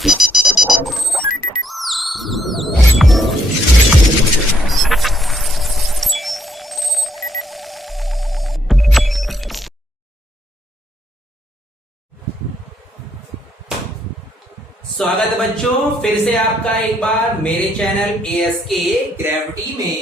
स्वागत है बच्चों, फिर से आपका एक बार मेरे चैनल ASK ग्रेविटी में।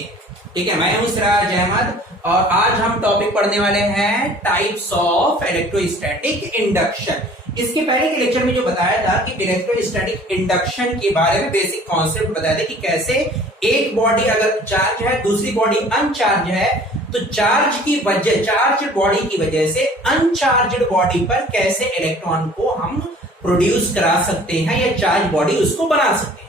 ठीक है, मैं हूं सिराज अहमद और आज हम टॉपिक पढ़ने वाले हैं टाइप्स ऑफ इलेक्ट्रोस्टैटिक इंडक्शन। इसके पहले के लेक्चर में जो बताया था कि इलेक्ट्रोस्टैटिक इंडक्शन के बारे में बेसिक कॉन्सेप्ट बताया था कि कैसे एक बॉडी अगर चार्ज है, दूसरी बॉडी अनचार्ज है, तो चार्ज बॉडी की वजह से अनचार्ज बॉडी पर कैसे इलेक्ट्रॉन को हम प्रोड्यूस करा सकते हैं या चार्ज बॉडी उसको बना सकते हैं।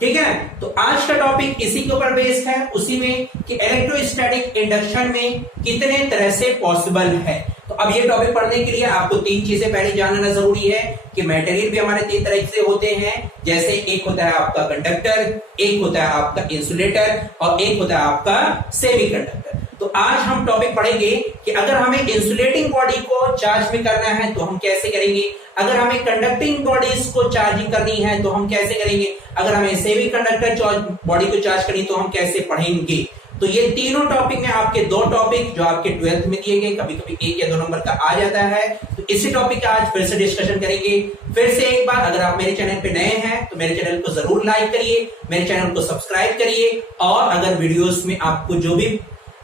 ठीक है, तो आज का टॉपिक इसी के ऊपर बेस्ड है, उसी में कि इलेक्ट्रोस्टैटिक इंडक्शन में कितने तरह से पॉसिबल है। तो अब ये टॉपिक पढ़ने के लिए आपको तीन चीजें पहले जानना जरूरी है कि मटेरियल भी हमारे तीन तरह से होते हैं। जैसे एक होता है आपका कंडक्टर, एक होता है आपका इंसुलेटर और एक होता है आपका सेमीकंडक्टर। तो आज हम टॉपिक पढ़ेंगे कि अगर हमें इंसुलेटिंग बॉडी को चार्ज में करना है तो हम कैसे करेंगे, अगर हमें कंडक्टिंग बॉडीज को चार्जिंग करनी है तो हम कैसे करेंगे, अगर हमें सेमीकंडक्टर बॉडी को चार्ज करनी तो हम कैसे पढ़ेंगे। तो ये तीनों टॉपिक में आपके दो टॉपिक जो आपके 12th में दिए गए, कभी कभी 1 या 2 नंबर का आ जाता है, तो इसी टॉपिक का आज फिर से डिस्कशन करेंगे। फिर से एक बार, अगर आप मेरे चैनल पे नए हैं तो मेरे चैनल को जरूर लाइक करिए, मेरे चैनल को सब्सक्राइब करिए और अगर वीडियोस में आपको जो भी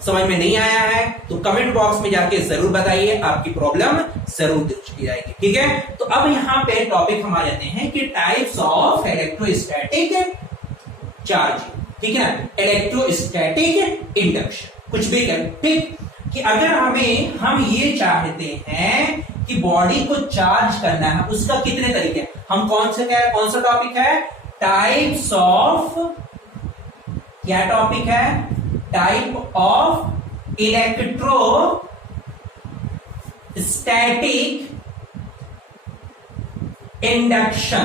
समझ में नहीं आया है तो कमेंट बॉक्स में जाके जरूर बताइए, आपकी प्रॉब्लम जरूर दूर की जाएगी। ठीक है, तो अब यहाँ पे टॉपिक हम आ जाते हैं कि टाइप्स ऑफ इलेक्ट्रोस्टैटिक चार्जिंग। ठीक है, इलेक्ट्रोस्टैटिक इंडक्शन कुछ भी कर, ठीक, कि अगर हम ये चाहते हैं कि बॉडी को चार्ज करना है, उसका कितने तरीके हैं, हम कौन सा टॉपिक है, टाइप्स ऑफ, क्या टॉपिक है, टाइप ऑफ इलेक्ट्रोस्टैटिक इंडक्शन।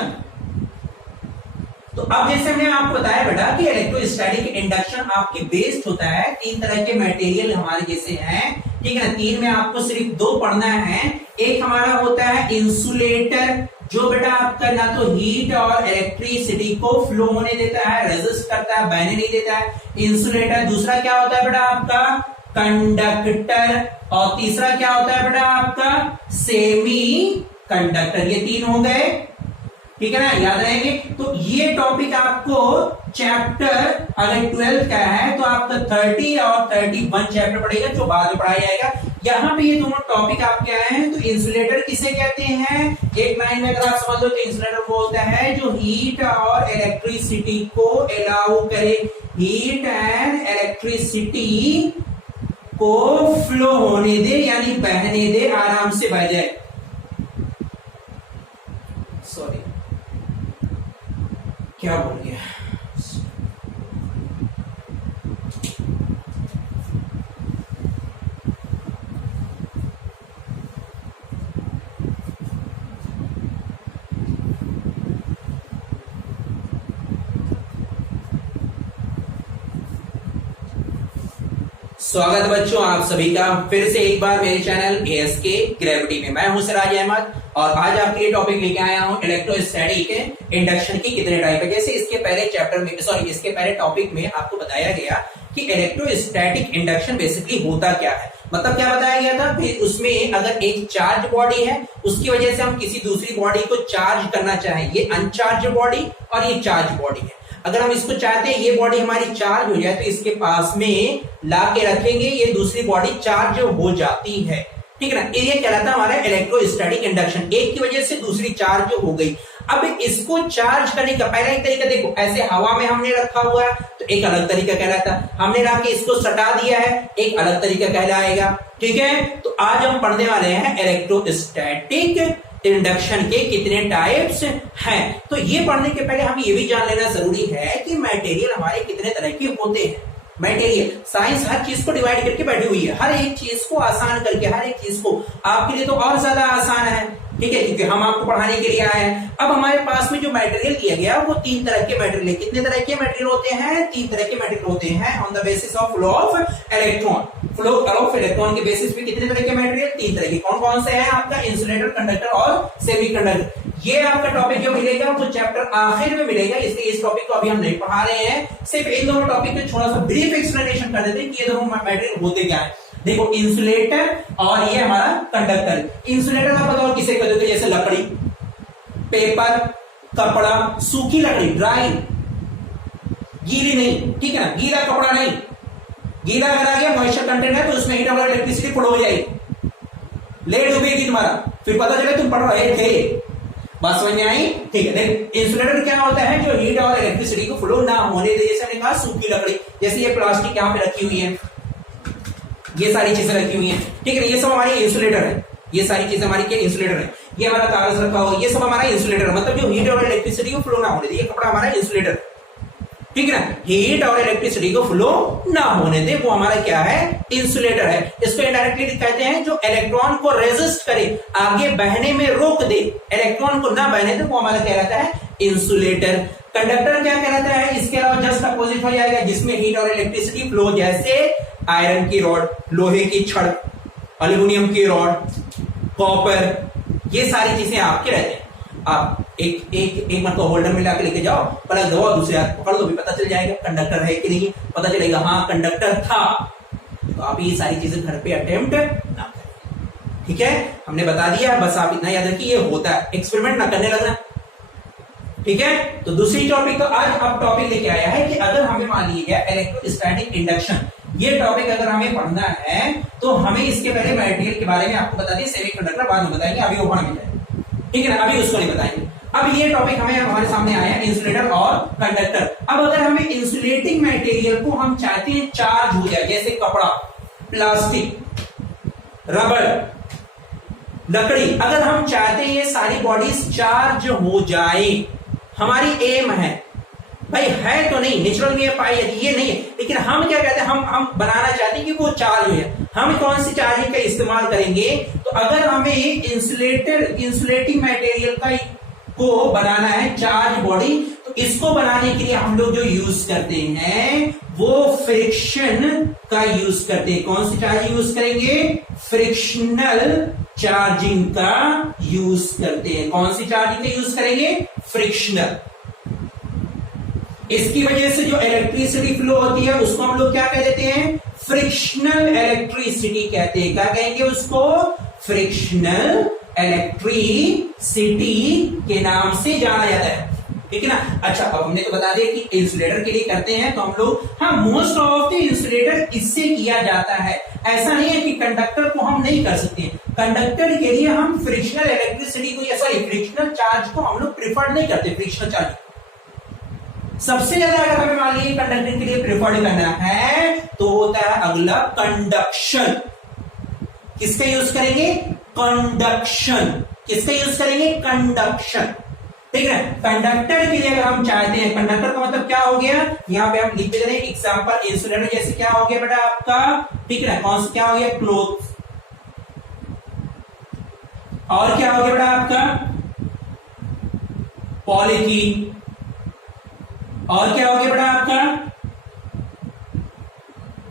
तो अब जैसे मैंने आपको बताया बेटा कि इलेक्ट्रोस्टैटिक इंडक्शन आपके बेस्ड होता है, तीन तरह के मटेरियल हमारे जैसे हैं। ठीक है ना, तीन में आपको सिर्फ 2 पढ़ना है। एक हमारा होता है इंसुलेटर, जो बेटा आपका ना तो हीट और इलेक्ट्रिसिटी को फ्लो होने देता है, रेजिस्ट करता है, बहने नहीं देता है, इंसुलेटर। दूसरा क्या होता है बेटा आपका कंडक्टर और तीसरा क्या होता है बेटा आपका सेमी कंडक्टर। ये 3 हो गए, ठीक है ना, याद रहेंगे। तो ये टॉपिक आपको चैप्टर अगर 12th का है तो आपका 30 और 31 चैप्टर पड़ेगा जो बाद में पढ़ाया जाएगा। यहाँ पे ये दोनों टॉपिक आपके आए हैं। तो इंसुलेटर किसे कहते हैं, एक लाइन में अगर आप समझ लो तो इंसुलेटर वो होता है जो हीट और इलेक्ट्रिसिटी को अलाउ करे, हीट एंड इलेक्ट्रिसिटी को फ्लो होने दे, यानी बहने दे, आराम से बह जाए। सॉरी, क्या बोल गया, स्वागत बच्चों आप सभी का फिर से एक बार मेरे चैनल ASK ग्रेविटी में। मैं हूं सिराज अहमद और आज आपके लिए टॉपिक लेके आया हूं इलेक्ट्रोस्टैटिक इंडक्शन की कितने टाइप है। जैसे इसके पहले इसके पहले टॉपिक में आपको बताया गया कि इलेक्ट्रोस्टैटिक इंडक्शन बेसिकली होता क्या है, मतलब क्या बताया गया था कि उसमें अगर एक चार्ज बॉडी है, उसकी वजह से हम किसी दूसरी बॉडी को चार्ज करना चाहें, ये अनचार्ज बॉडी और ये चार्ज बॉडी है। अगर हम इसको चाहते हैं ये बॉडी हमारी चार्ज हो जाए तो इसके पास में ला के रखेंगे, ये दूसरी बॉडी चार्ज हो जाती है। ठीक है ना, ये कहलाता है हमारा इलेक्ट्रोस्टैटिक इंडक्शन। एक की वजह से दूसरी चार्ज हो गई। अब इसको चार्ज करने का पहला एक तरीका देखो, ऐसे हवा में हमने रखा हुआ है तो एक अलग तरीका कहलाता है, हमने रख के इसको सटा दिया है एक अलग तरीका कहलाएगा। ठीक है, तो आज हम पढ़ने वाले हैं इलेक्ट्रोस्टैटिक इंडक्शन के कितने टाइप्स हैं। तो ये पढ़ने के पहले हम ये भी जान लेना जरूरी है कि मटेरियल हमारे कितने तरह के होते हैं। मटेरियल, साइंस हर चीज को डिवाइड करके बैठी हुई है, हर एक चीज को आसान करके, हर एक चीज को आपके लिए तो और ज्यादा आसान है। ठीक है, क्योंकि हम आपको पढ़ाने के लिए आए हैं। अब हमारे पास में जो मटेरियल दिया गया वो 3 तरह के मटेरियल है। कितने तरह के मटेरियल होते हैं, 3 तरह के मटेरियल होते हैं on the basis of flow of electron. Flow of electron के बेसिस पे कितने तरह के मटेरियल, 3 तरह के। कौन कौन से हैं आपका, इंसुलेटर, कंडक्टर और सेमीकंडक्टर। ये आपका टॉपिक जो मिलेगा वो चैप्टर आखिर में मिलेगा, इसलिए इस टॉपिक को अभी हम नहीं पढ़ा रहे हैं। सिर्फ इन दोनों टॉपिक पे थोड़ा सा ब्रीफ एक्सप्लेनेशन कर देते हैं कि ये दोनों मटेरियल होते क्या है। देखो, इंसुलेटर और ये हमारा कंडक्टर। इंसुलेटर का पता और किसे कहते हैं, जैसे लकड़ी, पेपर, कपड़ा, सूखी लकड़ी, ड्राई, गीली नहीं, ठीक है ना, गीला कपड़ा नहीं। गीला अगर आ गया मॉइस्चर कंटेंट है तो उसमें हीट और इलेक्ट्रिसिटी फ्लो हो जाएगी, लेड डूबेगी तुम्हारा, फिर पता चले तुम पढ़ रहे थे। बात समझ में आई? ठीक है। देख, इंसुलेटर क्या होता है, जो हीट और इलेक्ट्रिसिटी को फ्लो ना होने दे। जैसे हमने कहा सूखी लकड़ी, जैसे ये प्लास्टिक यहाँ पे रखी हुई है, ये सारी चीजें रखी हुई है, ठीक है, ये सब हमारी इंसुलेटर है। ये सारी चीजें हमारी क्या इंसुलेटर है। ये हमारा कागज रखा हुआ, ये सब हमारा इंसुलेटर है, मतलब जो हीट और इलेक्ट्रिसिटी को फ्लो ना होने दे। ये कपड़ा हमारा इंसुलेटर, ठीक है ना, हीट और इलेक्ट्रिसिटी को फ्लो ना होने दे, वो हमारा क्या है, इंसुलेटर है। इसको इनडायरेक्टली कहते हैं जो इलेक्ट्रॉन को रेजिस्ट करे, आगे बहने में रोक दे, इलेक्ट्रॉन को ना बहने दे, वो हमारा क्या रहता है, इंसुलेटर। कंडक्टर क्या कहलाता है, इसके अलावा जस्ट अपोजिट हो जाएगा, जिसमें हीट और इलेक्ट्रिसिटी फ्लो, जैसे आयरन की रॉड, लोहे की छड़, एल्यूमिनियम की रॉड, कॉपर, ये सारी चीजें आपके रहते हैं। आप एक एक एक मतलब होल्डर में लाके लेके जाओ, प्लग दो, दूसरे हाथ पकड़ दो, भी पता चल जाएगा कंडक्टर है कि नहीं, पता चलेगा हाँ कंडक्टर था। तो आप ये सारी चीजें घर पे अटेम्प्ट ना करें, ठीक है, हमने बता दिया, बस आप इतना याद रखिए ये होता है, एक्सपेरिमेंट ना करने लगना, ठीक है। तो दूसरी टॉपिक तो आज अब टॉपिक लेके आया है कि अगर हमें मान लीजिए इलेक्ट्रोस्टैटिक इंडक्शन, ये टॉपिक अगर हमें पढ़ना है तो हमें इसके पहले मटेरियल के बारे में आपको बता दिए, सेमीकंडक्टर बाद में बताएंगे, अभी वो पढ़ में जाएगा, ठीक है ना, अभी उसको नहीं बताएंगे। अब ये टॉपिक हमारे सामने आया है, इंसुलेटर और कंडक्टर। अब अगर हमें इंसुलेटिंग मटेरियल को हम चाहते हैं चार्ज हो जाए, जैसे कपड़ा, प्लास्टिक, रबड़, लकड़ी, अगर हम चाहते हैं ये सारी बॉडीज चार्ज हो जाए, हमारी एम है भाई, है तो नहीं, नेचुरल में पाई ये नहीं है, लेकिन हम क्या कहते हैं, हम बनाना चाहते हैं कि वो चार्ज हो जाए। हम कौन सी चार्जिंग का इस्तेमाल करेंगे, तो अगर हमें इंसुलेटिंग मटेरियल का को बनाना है चार्ज बॉडी, तो इसको बनाने के लिए हम लोग जो यूज करते हैं वो फ्रिक्शन का यूज करते हैं। कौन सी चार्जिंग यूज करेंगे, फ्रिक्शनल चार्जिंग का यूज करते हैं। कौन सी चार्जिंग का यूज करेंगे, फ्रिक्शनल। इसकी वजह से जो इलेक्ट्रिसिटी फ्लो होती है उसको हम लोग क्या कह देते हैं, फ्रिक्शनल इलेक्ट्रिसिटी कहते हैं। क्या कहेंगे उसको, फ्रिक्शनल इलेक्ट्रिसिटी के नाम से जाना जाता है, ठीक है ना। अच्छा, अब हमने तो बता दिया कि इंसुलेटर के लिए करते हैं तो हम लोग, हाँ, मोस्ट ऑफ द इंसुलेटर इससे किया जाता है। ऐसा नहीं है कि कंडक्टर को हम नहीं कर सकते। कंडक्टर के लिए हम फ्रिक्शनल इलेक्ट्रिसिटी को, सॉरी, फ्रिक्शनल चार्ज को हम लोग प्रिफर नहीं करते। फ्रिक्शनल चार्ज सबसे ज्यादा अगर हमें मान लीजिए कंडक्टर के लिए प्रिफर्ड करना है तो होता है अगला कंडक्शन। किसका यूज करेंगे, कंडक्शन। किसका यूज करेंगे, कंडक्शन, ठीक है। कंडक्टर के लिए अगर हम चाहते हैं, कंडक्टर का मतलब क्या हो गया, यहां पे हम लिख दे रहे हैं एग्जांपल, इंसुलेटर जैसे क्या हो गया बेटा आपका, ठीक है, कौन सा क्या हो गया, क्लोथ, और क्या हो गया बेटा आपका, पॉलीथीन, और क्या हो गया बेटा आपका,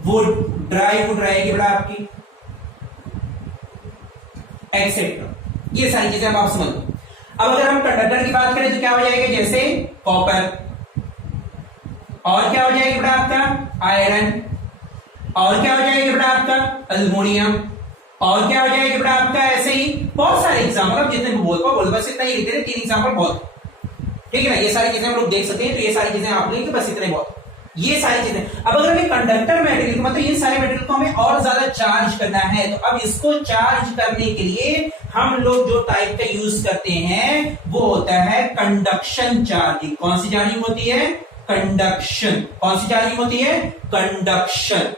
वुड, ड्राई वुड रहेगी बेटा आपकी, एक्सेट्रा। ये सारी चीजें आप समझ लो। अब अगर हम कंडक्टर की बात करें तो क्या हो जाएगा, जैसे कॉपर, और क्या हो जाएगा बेटा आपका, आयरन, और क्या हो जाएगा बेटा आपका, एल्युमिनियम, और क्या हो जाएगा बेटा आपका, ऐसे ही बहुत सारे एग्जाम्पल, अब जितने बोल बस इतना ही लिखते हैं, 3 एग्जाम्पल बहुत, ठीक है ना। ये सारी चीजें हम लोग देख सकते हैं, तो ये सारी चीजें आप लेंगे, बस इतने बहुत, ये सारी चीजें। अब अगर हमें कंडक्टर मटेरियल, मतलब इन सारे मटेरियल को हमें और ज्यादा चार्ज करना है, तो अब इसको चार्ज करने के लिए हम लोग जो टाइप का यूज करते हैं वो होता है कंडक्शन चार्जिंग। कौन सी चार्जिंग होती है, कंडक्शन। कौन सी चार्जिंग होती है, कंडक्शन,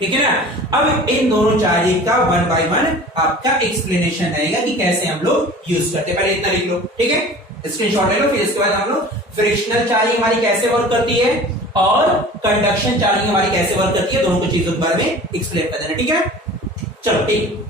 ठीक है ना। अब इन दोनों चार्जिंग का 1 by 1 आपका एक्सप्लेनेशन रहेगा कि कैसे हम लोग यूज करते हैं। पहले इतना लिख लो, ठीक है, स्क्रीनशॉट ले लो, फिर इसके बाद हम लोग फ्रिक्शनल चार्जिंग हमारी कैसे वर्क करती है और कंडक्शन चार्जिंग हमारी कैसे वर्क करती है, दोनों को चीजों के बारे में एक्सप्लेन कर देना, ठीक है। चलो ठीक।